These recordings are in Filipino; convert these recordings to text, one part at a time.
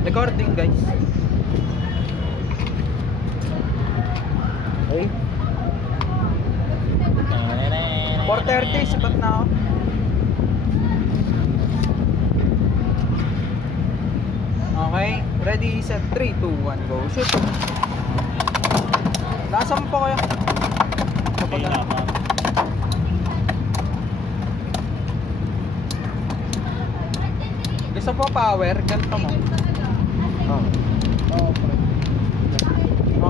Recording guys. Okay. 4:30, sipat na ako. Okay, ready, set, 3, 2, 1, go, shoot. Nasaan po kayo? Kapag ano? Gusto po power, ganito mo. Oh.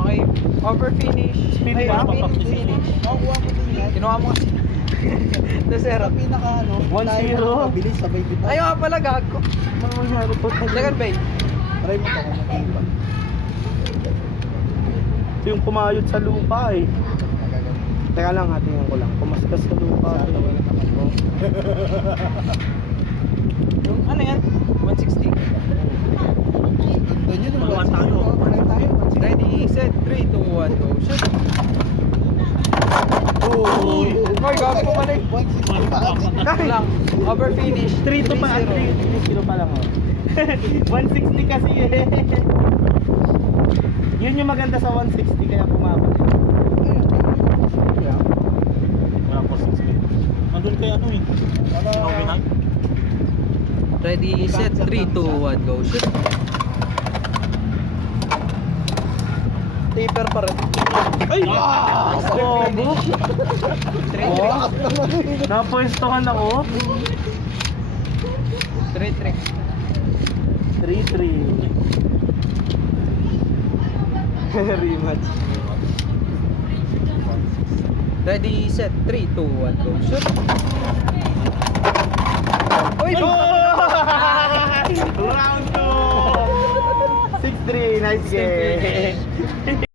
Okay, over finish. Speed Ay, ba? finish. Makuha mo din yan. Kinuha mo kasi. The zero. Sa pinaka ano, 1-0. mabilis sabay dito. Ayaw nga pala, gago. Mangyari po. Second bay. Try mo to kung matiba. Ito yung kumayod sa lupa eh. Teka lang, hatingin ko lang. Kumaskas sa lupa. Yung ano yan? 160. Doon yun, Magawa tayo. tayo. Ready, set, 3, 2, 1, go, shoot. Oh! Oy, gago po pala eh. 160 pa. Dahil lang, over finish. 3 to pa, 3-0. 3-0 pa lang oh. 160 kasi eh. Yun yung maganda sa 160 kaya pumabot. Wala po 60. Nandun kay ano eh. Nominal. Ready, set, 3, 2, 1, go, shoot. Taper pa rin. Ay! Wow! Bobo! 3-3. Napwestohan ako. 3-3. 3-3. Rematch. Ready, set, 3, 2, 1, go, shoot. Uy! Round 2! 6-3, nice game.